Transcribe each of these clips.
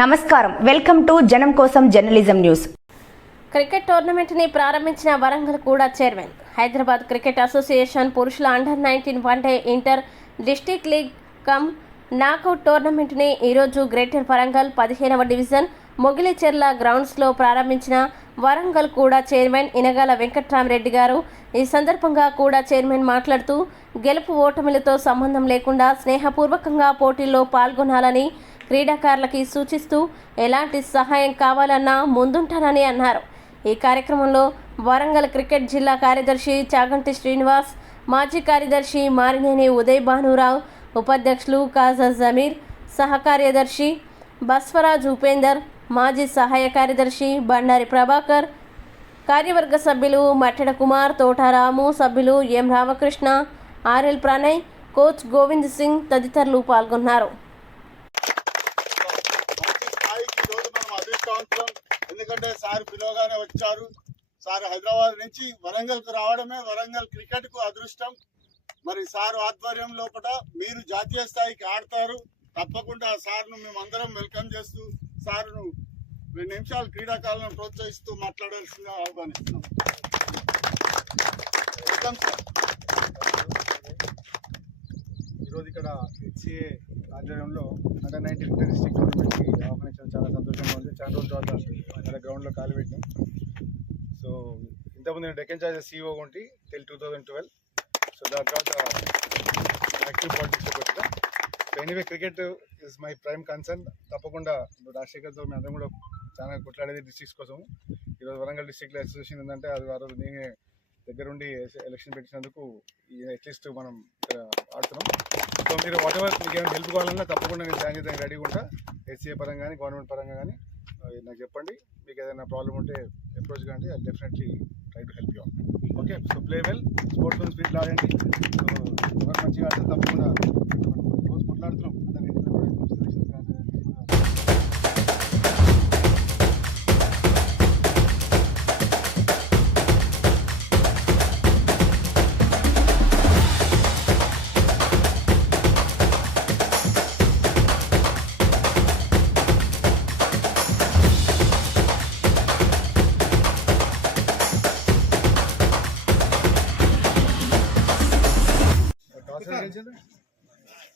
నమస్కారం. Welcome to జనం కోసం జర్నలిజం న్యూస్. క్రికెట్ టోర్నమెంట్ని ప్రారంభించిన వరంగల్ కూడా చైర్మన్. హైదరాబాద్ క్రికెట్ అసోసియేషన్ పురుషుల under nineteen one day inter district league cum knockout టోర్నమెంట్ని ఈరోజు గ్రేటర్ వరంగల్ పదిహేనవ డివిజన్ మొగిలిచెర్ల గ్రౌండ్స్లో ప్రారంభించిన వరంగల్ కూడా చైర్మన్ ఇనగాల వెంకట్రామరెడ్డి గారు. ఈ సందర్భంగా కూడా చైర్మన్ మాట్లాడుతూ గెలుపు ఓటమిలతో సంబంధం లేకుండా స్నేహపూర్వకంగా పోటీల్లో పాల్గొనాలని క్రీడాకారులకి సూచిస్తూ ఎలాంటి సహాయం కావాలన్నా ముందుంటానని అన్నారు. ఈ కార్యక్రమంలో వరంగల్ క్రికెట్ జిల్లా కార్యదర్శి చాగంటి శ్రీనివాస్ మాజీ కార్యదర్శి మారినేని ఉదయ్ భానురావు ఉపాధ్యక్షులు కాజా జమీర్ సహకార్యదర్శి బస్వరాజ్ ఉపేందర్ మాజీ సహాయ కార్యదర్శి బండారి ప్రభాకర్ కార్యవర్గ సభ్యులు మట్టెడ కుమార్ తోటారాము సభ్యులు M Ramakrishna RL Pranay coach Govind Singh తదితరులు పాల్గొన్నారు మంచి స్థాయికి ఈరోజు సంవత్సరం ఎందుకంటే సార్ పిలవగానే వచ్చారు. సార్ హైదరాబాద్ నుంచి వరంగల్కు రావడమే వరంగల్ క్రికెట్కు అదృష్టం. మరి సార్ ఆధ్వర్యం లోపల మీరు జాతీయ స్థాయికి ఆడతారు. తప్పకుండా సార్ను మేమందరం వెల్కమ్ చేస్తూ సార్ను రెండు నిమిషాలు క్రీడాకారులను ప్రోత్సహిస్తూ మాట్లాడాల్సిందిగా ఆహ్వానిస్తున్నాం. Welcome sir. ఈరోజు ఇక్కడ హెచ్సిఏ ఆధ్వర్యంలో అండర్ నైన్టీన్ ఇంటర్ డిస్ట్రిక్ట్ టోర్నమెంట్కి ఆహ్వానించడం చాలా సంతోషంగా ఉంది. చాలా రోజుల తర్వాత అలా గ్రౌండ్లో కాలు పెట్టాం సో ఇంతకుముందు నేను Deccan chargers CO ఉంటి till two thousand twelve so దాని తర్వాత యాక్టివ్ పాలిటిక్స్లోకి వచ్చిన. So anyway cricket is my prime concern తప్పకుండా రాజశేఖర్తో మేము అందరం కూడా చాలా కొట్లాడేది డిస్ట్రిక్ట్స్ కోసం ఈరోజు వరంగల్ డిస్ట్రిక్ట్లో అసోసియేషన్ ఏంటంటే అది ఆ రోజు నేనే దగ్గరుండి ఎలక్షన్ పెట్టినందుకు ఈ అట్లీస్ట్ మనం ఆడుతున్నాం. సో మీరు వాట్ ఎవర్ మీకు ఏమైనా హెల్ప్ కావాలన్నా తప్పకుండా నేను సాయం చేయడానికి రెడీగా ఉంటా. ఎస్సీఏ పరంగా కానీ గవర్నమెంట్ పరంగా కానీ నాకు చెప్పండి. మీకు ఏదైనా ప్రాబ్లం ఉంటే అప్రోచ్ కానీ అది definitely try to help you okay so play well sportsman spirit ఆడండి సో ఎవరు మంచిగా ఆడితే తప్పకుండా.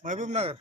महेबूबनगर.